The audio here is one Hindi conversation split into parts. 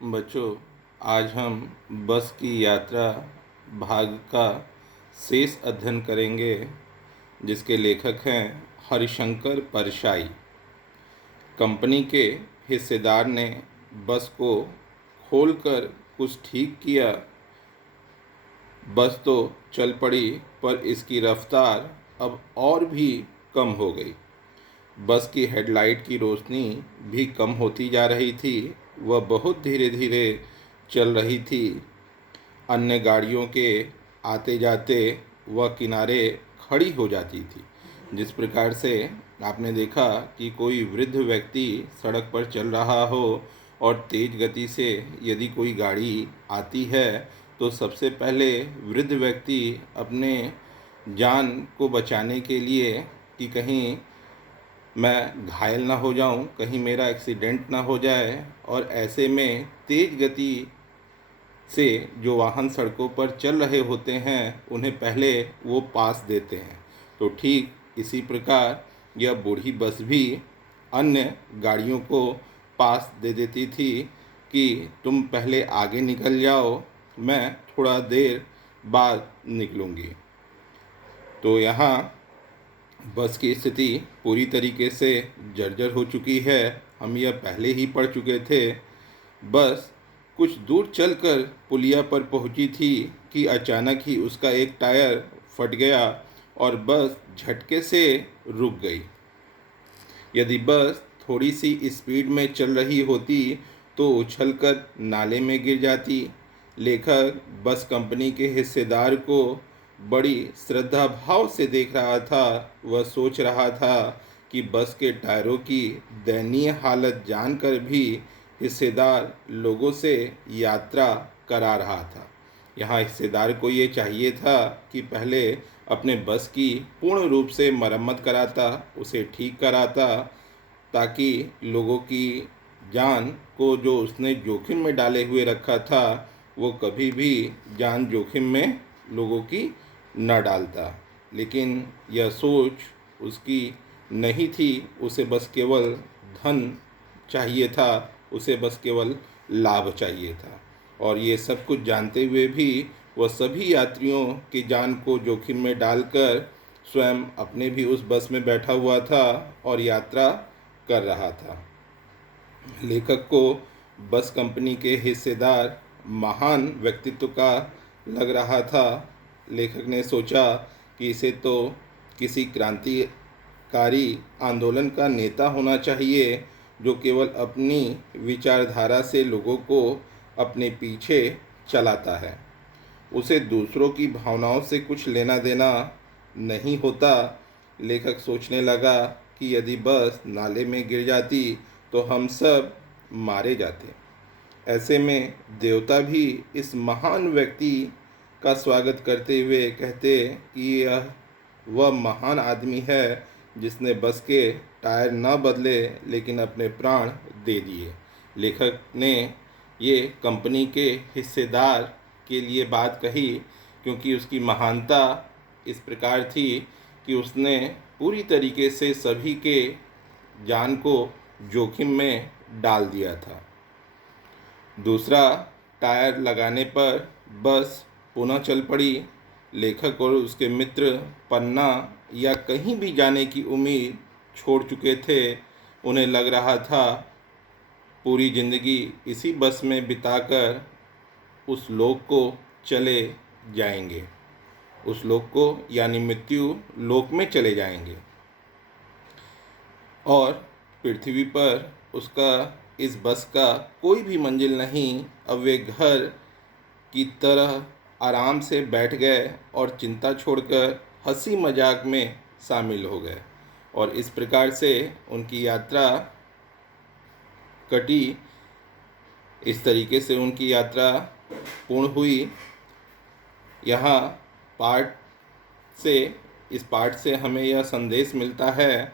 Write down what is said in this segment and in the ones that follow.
बच्चों, आज हम बस की यात्रा भाग का शेष अध्ययन करेंगे, जिसके लेखक हैं हरिशंकर परशाई। कंपनी के हिस्सेदार ने बस को खोलकर कुछ ठीक किया। बस तो चल पड़ी, पर इसकी रफ्तार अब और भी कम हो गई। बस की हेडलाइट की रोशनी भी कम होती जा रही थी। वह बहुत धीरे धीरे चल रही थी। अन्य गाड़ियों के आते जाते वह किनारे खड़ी हो जाती थी। जिस प्रकार से आपने देखा कि कोई वृद्ध व्यक्ति सड़क पर चल रहा हो और तेज़ गति से यदि कोई गाड़ी आती है, तो सबसे पहले वृद्ध व्यक्ति अपने जान को बचाने के लिए कि कहीं मैं घायल ना हो जाऊं, कहीं मेरा एक्सीडेंट ना हो जाए, और ऐसे में तेज़ गति से जो वाहन सड़कों पर चल रहे होते हैं उन्हें पहले वो पास देते हैं। तो ठीक इसी प्रकार यह बूढ़ी बस भी अन्य गाड़ियों को पास दे देती थी कि तुम पहले आगे निकल जाओ, मैं थोड़ा देर बाद निकलूँगी। तो यहाँ बस की स्थिति पूरी तरीके से जर्जर हो चुकी है। हम यह पहले ही पढ़ चुके थे। बस कुछ दूर चलकर पुलिया पर पहुंची थी कि अचानक ही उसका एक टायर फट गया और बस झटके से रुक गई। यदि बस थोड़ी सी स्पीड में चल रही होती तो उछलकर नाले में गिर जाती। लेखक बस कंपनी के हिस्सेदार को बड़ी श्रद्धा भाव से देख रहा था। वह सोच रहा था कि बस के टायरों की दयनीय हालत जानकर भी हिस्सेदार लोगों से यात्रा करा रहा था। यहाँ हिस्सेदार को ये चाहिए था कि पहले अपने बस की पूर्ण रूप से मरम्मत कराता, उसे ठीक कराता, ताकि लोगों की जान को जो उसने जोखिम में डाले हुए रखा था वो कभी भी जान जोखिम में लोगों की न डालता। लेकिन यह सोच उसकी नहीं थी। उसे बस केवल धन चाहिए था, उसे बस केवल लाभ चाहिए था। और ये सब कुछ जानते हुए भी वह सभी यात्रियों की जान को जोखिम में डालकर स्वयं अपने भी उस बस में बैठा हुआ था और यात्रा कर रहा था। लेखक को बस कंपनी के हिस्सेदार महान व्यक्तित्व का लग रहा था। लेखक ने सोचा कि इसे तो किसी क्रांतिकारी आंदोलन का नेता होना चाहिए, जो केवल अपनी विचारधारा से लोगों को अपने पीछे चलाता है। उसे दूसरों की भावनाओं से कुछ लेना देना नहीं होता। लेखक सोचने लगा कि यदि बस नाले में गिर जाती तो हम सब मारे जाते। ऐसे में देवता भी इस महान व्यक्ति का स्वागत करते हुए कहते कि यह वह महान आदमी है जिसने बस के टायर न बदले लेकिन अपने प्राण दे दिए। लेखक ने ये कंपनी के हिस्सेदार के लिए बात कही, क्योंकि उसकी महानता इस प्रकार थी कि उसने पूरी तरीके से सभी के जान को जोखिम में डाल दिया था। दूसरा टायर लगाने पर बस पुनः चल पड़ी। लेखक और उसके मित्र पन्ना या कहीं भी जाने की उम्मीद छोड़ चुके थे। उन्हें लग रहा था पूरी ज़िंदगी इसी बस में बिताकर उस लोक को चले जाएंगे, उस लोक को यानी मृत्यु लोक में चले जाएंगे, और पृथ्वी पर उसका इस बस का कोई भी मंजिल नहीं। अब वे घर की तरह आराम से बैठ गए और चिंता छोड़कर हंसी मजाक में शामिल हो गए, और इस प्रकार से उनकी यात्रा कटी। इस तरीके से उनकी यात्रा पूर्ण हुई। यहाँ पाठ से इस पाठ से हमें यह संदेश मिलता है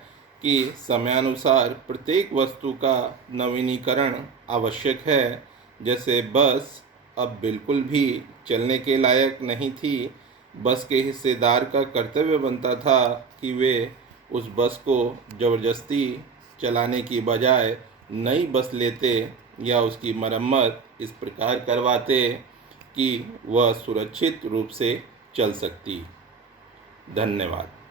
कि समयानुसार प्रत्येक वस्तु का नवीनीकरण आवश्यक है। जैसे बस अब बिल्कुल भी चलने के लायक नहीं थी। बस के हिस्सेदार का कर्तव्य बनता था कि वे उस बस को ज़बरदस्ती चलाने की बजाय नई बस लेते, या उसकी मरम्मत इस प्रकार करवाते कि वह सुरक्षित रूप से चल सकती। धन्यवाद।